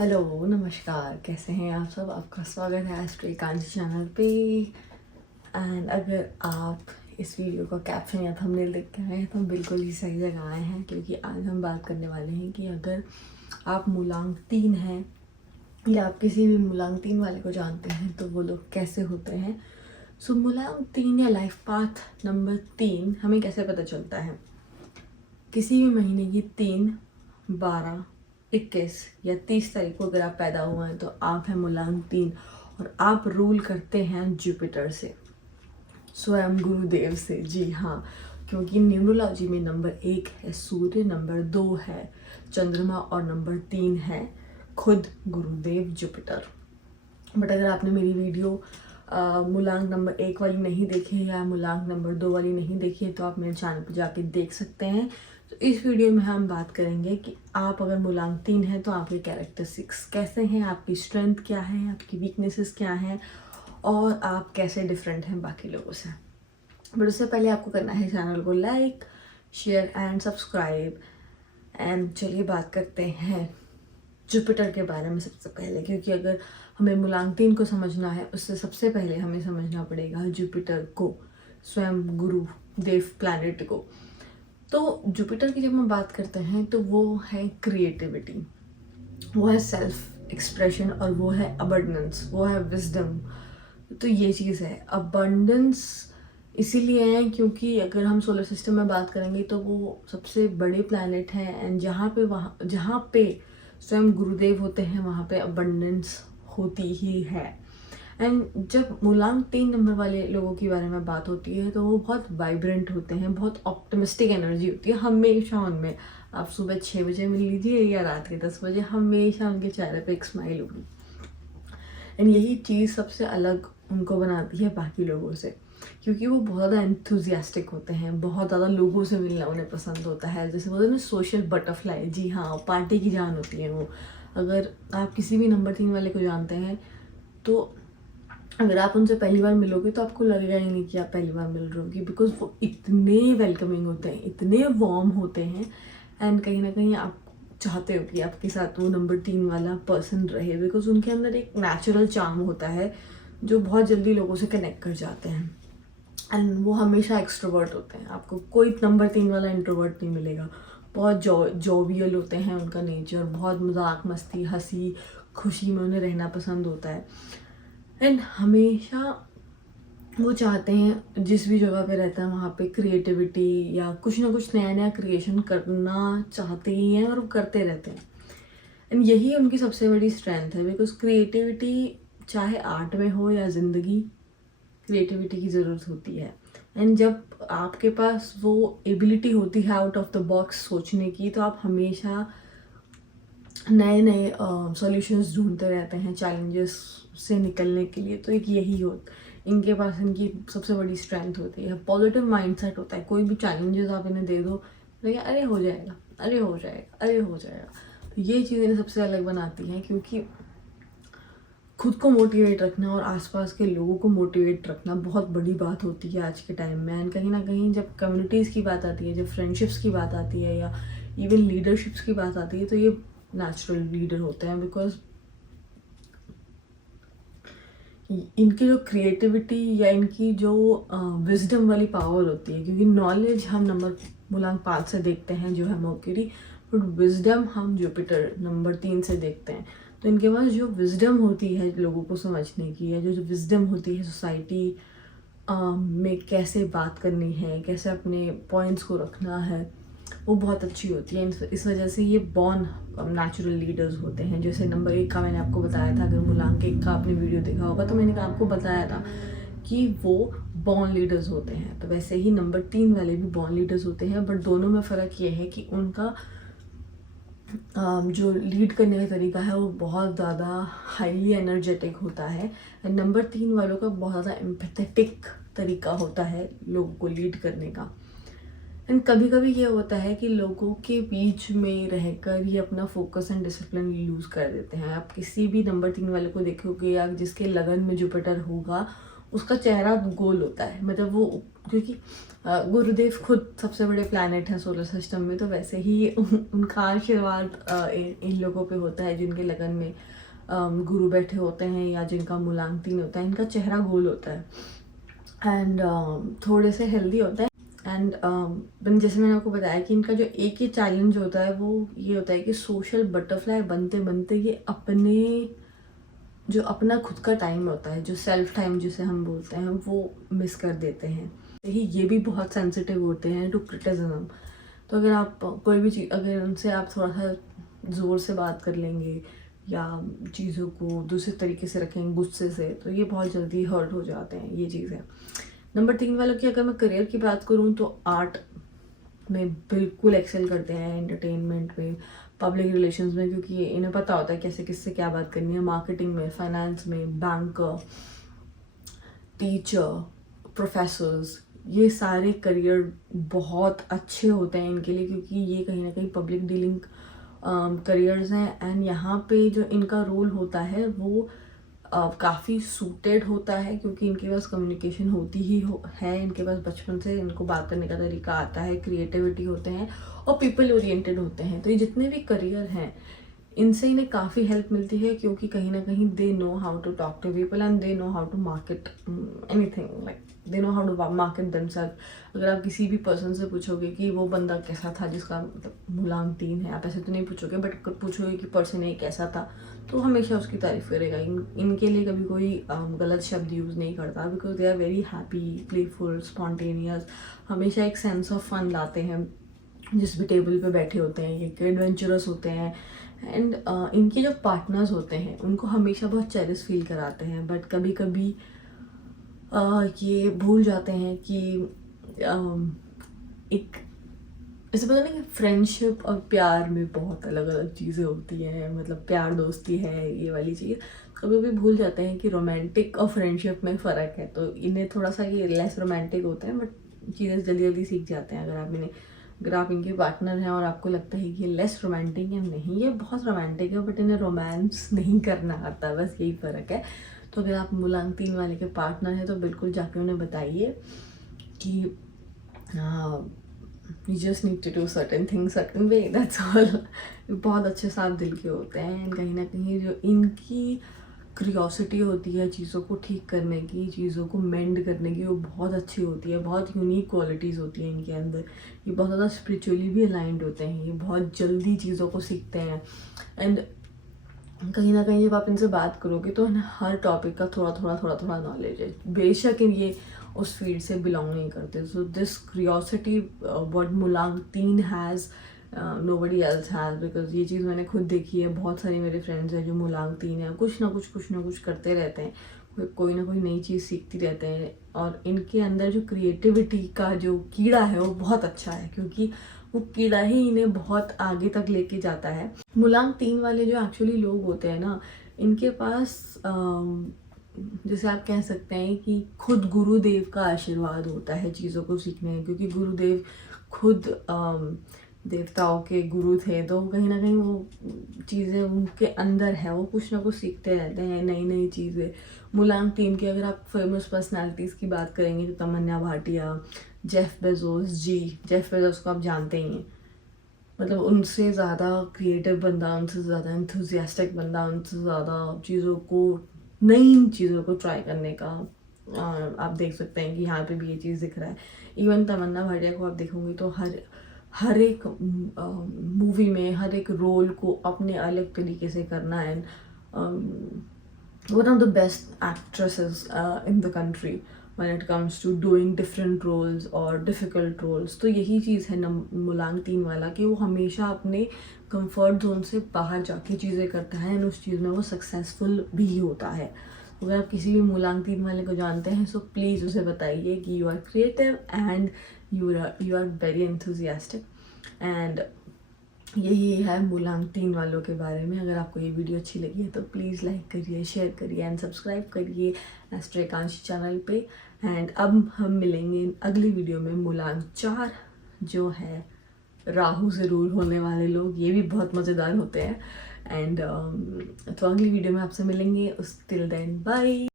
Hello नमस्कार, कैसे हैं आप सब। आपका स्वागत है एस्ट्रो एकांशी चैनल पे। एंड अगर आप इस वीडियो का कैप्शन या थंबनेल देख के आए हैं तो बिल्कुल ही सही जगह आए हैं, क्योंकि आज हम बात करने वाले हैं कि अगर आप मूलांक 3 हैं या आप किसी भी मूलांक 3 वाले को जानते हैं तो वो लोग कैसे होते हैं। सो मूलांक 3 या लाइफ पाथ नंबर 3 हमें कैसे पता चलता है। किसी भी महीने की 3, 12, 21 या 30 तारीख को अगर आप पैदा हुए हैं तो आप हैं मूलांक 3 और आप रूल करते हैं जुपिटर से, स्वयं गुरुदेव से। जी हाँ, क्योंकि न्यूमरोलॉजी में नंबर 1 है सूर्य, नंबर 2 है चंद्रमा और नंबर 3 है खुद गुरुदेव जुपिटर। बट अगर आपने मेरी वीडियो मूलांक नंबर 1 वाली नहीं देखी है या मूलांक नंबर 2 वाली नहीं देखी है तो आप मेरे चैनल पर जाके देख सकते हैं। तो इस वीडियो में हम बात करेंगे कि आप अगर मूलांक 3 हैं तो आपके कैरेक्टरिस्टिक्स कैसे हैं, आपकी स्ट्रेंथ क्या है, आपकी वीकनेसेस क्या हैं और आप कैसे डिफरेंट हैं बाकी लोगों से। बट उससे पहले आपको करना है चैनल को like, share and subscribe. And चलिए बात करते हैं जुपिटर के बारे में सबसे पहले, क्योंकि अगर हमें मूलांक 3 को समझना है उससे सबसे पहले हमें समझना पड़ेगा जुपिटर को, स्वयं गुरु देव प्लैनेट को। तो जुपिटर की जब हम बात करते हैं तो वो है क्रिएटिविटी, वो है सेल्फ एक्सप्रेशन और वो है अबंडेंस, वो है विजडम। तो ये चीज़ है अबंडेंस, इसीलिए है क्योंकि अगर हम सोलर सिस्टम में बात करेंगे तो वो सबसे बड़े प्लैनेट हैं एंड जहाँ पे स्वयं गुरुदेव होते हैं वहाँ पे अबंडेंस होती ही है। एंड जब मूलांक 3 नंबर वाले लोगों के बारे में बात होती है तो वो बहुत वाइब्रेंट होते हैं, बहुत ऑप्टिमिस्टिक एनर्जी होती है हमेशा उनमें। आप सुबह 6 बजे मिल लीजिए या रात के 10 बजे, हमेशा उनके चेहरे पे एक स्माइल होगी। एंड यही चीज़ सबसे अलग उनको बनाती है बाकी लोगों से, क्योंकि वो बहुत ज़्यादा एंथुजियास्टिक होते हैं, बहुत ज़्यादा लोगों से मिलना उन्हें पसंद होता है। जैसे बोलते हैं ना सोशल बटरफ्लाई, जी हाँ, पार्टी की जान होती है वो। अगर आप किसी भी नंबर 3 वाले को जानते हैं तो अगर आप उनसे पहली बार मिलोगे तो आपको लगेगा ही नहीं कि आप पहली बार मिल रहे होगी, बिकॉज वो इतने वेलकमिंग होते हैं, इतने वार्म होते हैं। एंड कहीं ना कहीं आप चाहते हो कि आपके साथ वो नंबर 3 वाला पर्सन रहे, बिकॉज उनके अंदर एक नेचुरल चार्म होता है जो बहुत जल्दी लोगों से कनेक्ट कर जाते हैं। एंड वो हमेशा एक्सट्रोवर्ट होते हैं, आपको कोई नंबर 3 वाला इंट्रोवर्ट नहीं मिलेगा। बहुत जॉवियल होते हैं, उनका नेचर बहुत मजाक मस्ती हंसी खुशी में उन्हें रहना पसंद होता है। एंड हमेशा वो चाहते हैं जिस भी जगह पे रहता है वहाँ पे क्रिएटिविटी या कुछ ना कुछ नया नया क्रिएशन करना चाहते ही हैं और वो करते रहते हैं। एंड यही उनकी सबसे बड़ी स्ट्रेंथ है, बिकॉज क्रिएटिविटी चाहे आर्ट में हो या ज़िंदगी, क्रिएटिविटी की ज़रूरत होती है। एंड जब आपके पास वो एबिलिटी होती है आउट ऑफ द बॉक्स सोचने की तो आप हमेशा नए नए सॉल्यूशंस ढूंढते रहते हैं चैलेंजेस से निकलने के लिए। तो एक यही हो इनके पास, इनकी सबसे बड़ी स्ट्रेंथ होती है। पॉजिटिव माइंडसेट होता है, कोई भी चैलेंजेस आप इन्हें दे दो तो अरे हो जाएगा, अरे हो जाएगा, अरे हो जाएगा। तो ये चीज़ इन्हें सबसे अलग बनाती हैं, क्योंकि खुद को मोटिवेट रखना और आसपास के लोगों को मोटिवेट रखना बहुत बड़ी बात होती है आज के टाइम में। एंड कहीं ना कहीं जब कम्युनिटीज़ की बात आती है, जब फ्रेंडशिप्स की बात आती है या इवन लीडरशिप्स की बात आती है तो ये नेचुरल लीडर होते हैं, बिकॉज इनकी जो क्रिएटिविटी या इनकी जो विजडम वाली पावर होती है, क्योंकि नॉलेज हम नंबर मूलांक 5 से देखते हैं जो है मर्क्यूरी, बट विजडम हम जुपिटर नंबर 3 से देखते हैं। तो इनके पास जो विजडम होती है लोगों को समझने की, या जो विजडम होती है सोसाइटी में कैसे बात करनी है, कैसे अपने पॉइंट्स को रखना है, वो बहुत अच्छी होती है। इस वजह से ये बॉर्न नेचुरल लीडर्स होते हैं। जैसे नंबर 1 का मैंने आपको बताया था, अगर मूलांक 1 का आपने वीडियो देखा होगा तो मैंने आपको बताया था कि वो बॉर्न लीडर्स होते हैं। तो वैसे ही नंबर 3 वाले भी बॉर्न लीडर्स होते हैं, बट दोनों में फ़र्क ये है कि उनका जो लीड करने का तरीका है वो बहुत ज़्यादा हाईली एनर्जेटिक होता है। नंबर 3 वालों का बहुत ज़्यादा एम्पैथेटिक तरीका होता है लोगों को लीड करने का। एंड कभी कभी ये होता है कि लोगों के बीच में रहकर ये अपना फोकस एंड डिसिप्लिन लूज़ कर देते हैं। आप किसी भी नंबर 3 वाले को देखोगे या जिसके लगन में जुपिटर होगा उसका चेहरा गोल होता है, मतलब वो क्योंकि गुरुदेव खुद सबसे बड़े प्लैनेट हैं सोलर सिस्टम में, तो वैसे ही उनका आशीर्वाद इन लोगों पे होता है जिनके लगन में गुरु बैठे होते हैं या जिनका मूलांक 3 होता है। इनका चेहरा गोल होता है एंड थोड़े से हेल्दी होता है। एंड जैसे मैंने आपको बताया कि इनका जो एक ही चैलेंज होता है वो ये होता है कि सोशल बटरफ्लाई बनते बनते ये अपना खुद का टाइम होता है, जो सेल्फ टाइम जिसे हम बोलते हैं, वो मिस कर देते हैं। ये भी बहुत सेंसिटिव होते हैं टू क्रिटिसिज्म। तो अगर आप कोई भी चीज़, अगर उनसे आप थोड़ा सा ज़ोर से बात कर लेंगे या चीज़ों को दूसरे तरीके से रखेंगे गुस्से से, तो ये बहुत जल्दी हर्ट हो जाते हैं। ये चीज़ है। नंबर 3 वालों की अगर मैं करियर की बात करूँ तो आर्ट में बिल्कुल एक्सेल करते हैं, एंटरटेनमेंट में, पब्लिक रिलेशंस में, क्योंकि इन्हें पता होता है कैसे किससे क्या बात करनी है, मार्केटिंग में, फाइनेंस में, बैंकर, टीचर, प्रोफेसर्स, ये सारे करियर बहुत अच्छे होते हैं इनके लिए, क्योंकि ये कहीं ना कहीं पब्लिक डीलिंग करियर्स हैं। एंड यहाँ पे जो इनका रोल होता है वो काफ़ी सूटेड होता है, क्योंकि इनके पास कम्युनिकेशन होती ही है, इनके पास बचपन से इनको बात करने का तरीका आता है, क्रिएटिविटी होते हैं और पीपल ओरिएंटेड होते हैं। तो ये जितने भी करियर हैं इनसे इन्हें काफ़ी हेल्प मिलती है, क्योंकि कहीं ना कहीं they know how to talk to people and they know how to market anything, like they know how to market themself. अगर आप किसी भी पर्सन से पूछोगे कि वो बंदा कैसा था जिसका मतलब मूलांक 3 है, आप ऐसे तो नहीं पूछोगे, बट पूछोगे कि पर्सन ये कैसा था, तो हमेशा उसकी तारीफ करेगा। इनके लिए कभी कोई गलत शब्द यूज़ नहीं करता, because they are very happy, playful, spontaneous, हमेशा एक सेंस ऑफ फन लाते हैं जिस भी टेबल पे बैठे होते हैं। ये एडवेंचरस होते हैं एंड इनके जो पार्टनर्स होते हैं उनको हमेशा बहुत चेरिस फील कराते हैं, बट कभी कभी ये भूल जाते हैं कि एक ऐसे पता नहीं कि फ्रेंडशिप और प्यार में बहुत अलग अलग चीज़ें होती हैं, मतलब प्यार दोस्ती है ये वाली चीज़, कभी भी भूल जाते हैं कि रोमांटिक और फ्रेंडशिप में फ़र्क है। तो इन्हें थोड़ा सा ये लेस रोमांटिक होते हैं, बट चीज़ें जल्दी जल्दी सीख जाते हैं। अगर आप इनके पार्टनर हैं और आपको लगता है कि ये लेस रोमांटिक है, नहीं, ये बहुत रोमांटिक है, बट इन्हें रोमांस नहीं करना आता, बस यही फ़र्क है। तो अगर आप मूलांक 3 वाले के पार्टनर हैं तो बिल्कुल जाके उन्हें बताइए कि you just need to do certain things certain way, that's all. बहुत अच्छे साफ दिल के होते हैं एंड कहीं ना कहीं जो इनकी क्यूरियोसिटी होती है चीज़ों को ठीक करने की, चीज़ों को मेंड करने की, वो बहुत अच्छी होती है। बहुत यूनिक क्वालिटीज़ होती हैं इनके अंदर। ये बहुत ज़्यादा स्पिरिचुअली भी अलाइंड होते हैं, ये बहुत जल्दी चीज़ों को सीखते हैं एंड कहीं ना कहीं जब आप इनसे बात करोगे तो इन्हें हर टॉपिक का थोड़ा नॉलेज है, बेशक ये उस फील्ड से बिलोंग नहीं करते। सो दिस क्यूरियोसिटी व्हाट मूलांक 3 has nobody else has, because ये चीज़ मैंने खुद देखी है। बहुत सारे मेरे फ्रेंड्स हैं जो मूलांक 3 है, कुछ ना कुछ करते रहते हैं, कोई ना कोई नई चीज़ सीखती रहते हैं और इनके अंदर जो क्रिएटिविटी का जो कीड़ा है वो बहुत अच्छा है, क्योंकि वो कीड़ा ही इन्हें बहुत आगे तक लेके जाता है। मूलांक 3 वाले जो एक्चुअली लोग होते हैं ना, इनके पास जैसे आप कह सकते हैं कि खुद गुरुदेव का आशीर्वाद होता है चीज़ों को सीखने में, क्योंकि गुरुदेव खुद देवताओं के गुरु थे, तो कहीं ना कहीं वो चीज़ें उनके अंदर है, वो कुछ ना कुछ सीखते रहते हैं, नई नई चीज़ें। मूलांक 3 की अगर आप फेमस पर्सनालिटीज़ की बात करेंगे तो तमन्ना भाटिया, जेफ बेजोस को आप जानते ही हैं, मतलब उनसे ज़्यादा क्रिएटिव बंदा, उनसे ज़्यादा एंथुजियास्टिक बंदा, उनसे ज़्यादा नई चीज़ों को ट्राई करने का आप देख सकते हैं कि यहाँ पे भी ये चीज़ दिख रहा है। इवन तमन्ना भाटिया को आप देखोगे तो हर एक मूवी में हर एक रोल को अपने अलग तरीके से करना है। One of the best actresses in the country when it comes to doing different roles or difficult roles। तो यही चीज़ है मूलांक 3 वाला, कि वो हमेशा अपने कंफर्ट जोन से बाहर जाके चीज़ें करता है और उस चीज़ में वो सक्सेसफुल भी होता है। अगर आप किसी भी मूलांक 3 वाले को जानते हैं सो प्लीज़ उसे बताइए कि you are creative and you are very enthusiastic. And यही है मूलांक 3 वालों के बारे में। अगर आपको ये वीडियो अच्छी लगी है तो प्लीज़ लाइक करिए, शेयर करिए एंड सब्सक्राइब करिए एस्ट्रो एकांशी चैनल पे। एंड अब हम मिलेंगे अगली वीडियो में मूलांक 4 जो है राहु से रूल होने वाले लोग, ये भी बहुत मज़ेदार होते हैं। एंड तो अगली वीडियो में आपसे मिलेंगे, उस टिल देन बाय।